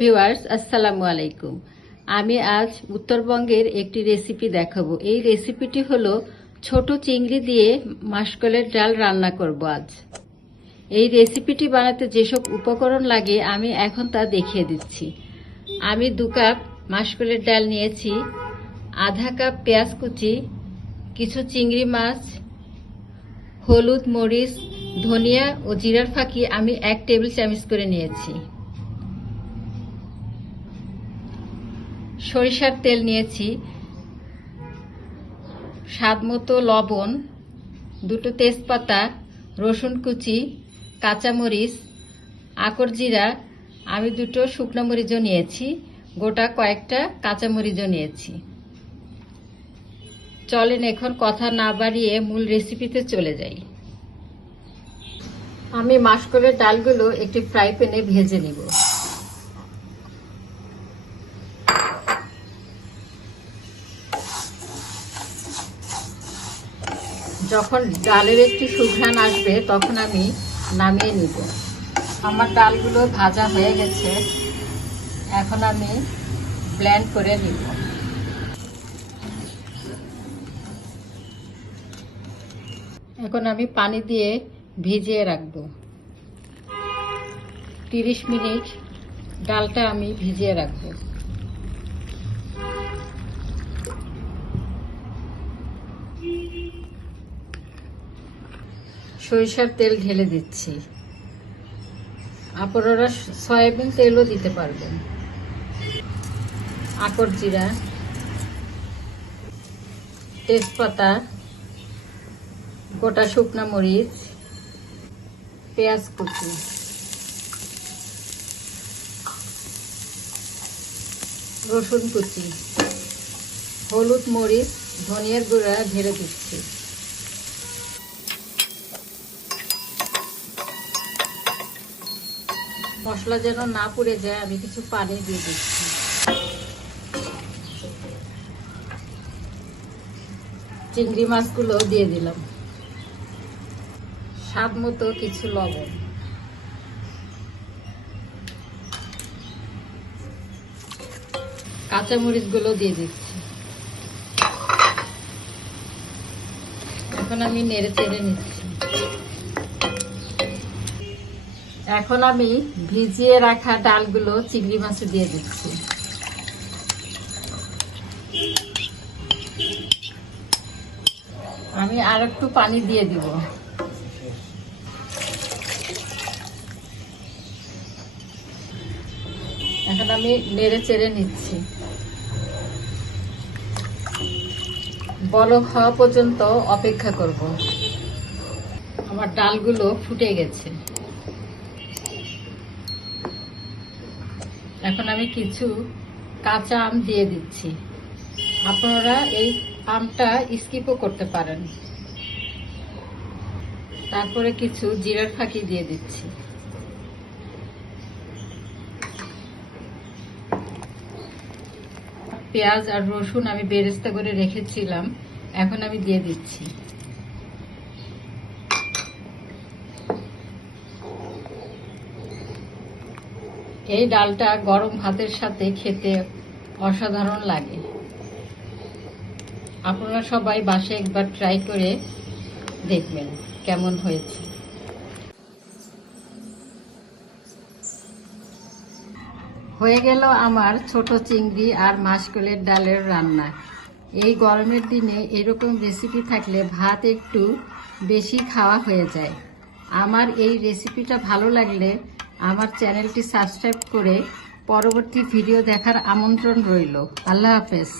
Viewers, আসসালামু আলাইকুম। আমি আজ উত্তরবঙ্গের একটি রেসিপি দেখাবো। এই রেসিপিটি হলো ছোট চিংড়ি দিয়ে মাসকলাইয়ের ডাল রান্না করব আজ। এই রেসিপিটি বানাতে যেসব উপকরণ লাগে আমি এখন তা দেখিয়ে দিচ্ছি। আমি 2 কাপ মাসকলাইয়ের ডাল নিয়েছি, আধা কাপ পেঁয়াজ কুচি, কিছু চিংড়ি মাছ, হলুদ, মরিচ, ধনিয়া ও জিরার ফাঁকি আমি 1 টেবিল চামচ করে নিয়েছি। সরিষার তেল নিয়েছি, স্বাদমতো লবণ, 2টো তেজপাতা, রসুন কুচি, কাঁচামরিচ, আকর জিরা, আমি 2টো শুকনো মরিচও নিয়েছি, গোটা কয়েকটা কাঁচামরিচও নিয়েছি। চলেন এখন কথা না বাড়িয়ে মূল রেসিপিতে চলে যাই। আমি মাসকলাইয়ের ডালগুলো একটি ফ্রাই প্যানে ভেজে নিব। যখন ডালের একটি সুঘ্রাণ আসবে তখন আমি নামিয়ে নিব। আমার ডালগুলো ভাজা হয়ে গেছে, এখন আমি ব্লেন্ড করে নিব। এখন আমি পানি দিয়ে ভিজিয়ে রাখব। 30 মিনিট ডালটা আমি ভিজিয়ে রাখব। সরিষার তেল ঢেলে দিচ্ছি, আপনারা সয়াবিন তেলও দিতে পারবেন। আকর জিরা, তেজপাতা, গোটা শুকনা মরিচ, পেঁয়াজ কুচি, রসুন কুচি, হলুদ, মরিচ, ধনিয়ার গুঁড়া ঢেলে দিচ্ছি। মশলা যেন না পুড়ে যায় আমি কিছু পানি দিয়ে দিচ্ছি। চিংড়ি মাছগুলো দিয়ে দিলাম, স্বাদ মতো কিছু লবণ, কাঁচামরিচগুলো দিয়ে দিচ্ছি। এখন আমি নেড়ে চেড়ে নিচ্ছি। এখন আমি ভিজিয়ে রাখা ডালগুলো চিংড়ি মাছে দিয়ে দিচ্ছি। আমি আর একটু পানি দিয়ে দিব। এখন আমি নেড়ে চেড়ে নিচ্ছি। বলক হওয়া পর্যন্ত অপেক্ষা করব। আমার ডালগুলো ফুটে গেছে। এখন আমি কিছু কাঁচা আম দিয়ে দিচ্ছি। আপনারা এই আমটা স্কিপও করতে পারেন। তারপরে কিছু জিরার ফাঁকি দিয়ে দিচ্ছি। পেঁয়াজ আর রসুন আমি বেরেস্তা করে রেখেছিলাম, এখন আমি দিয়ে দিচ্ছি। এই ডালটা গরম ভাতের সাথে খেতে অসাধারণ লাগে। আপনারা সবাই বাসায় একবার ট্রাই করে দেখবেন কেমন হয়েছে। হয়ে গেল আমার ছোট চিংড়ি আর মাসকলাইয়ের ডালের রান্না। এই গরমের দিনে এরকম রেসিপি থাকলে ভাত একটু বেশি খাওয়া হয়ে যায়। আমার এই রেসিপিটা ভালো লাগলে আমার চ্যানেলটি সাবস্ক্রাইব করে পরবর্তী ভিডিও দেখার আমন্ত্রণ রইল। আল্লাহ হাফেজ।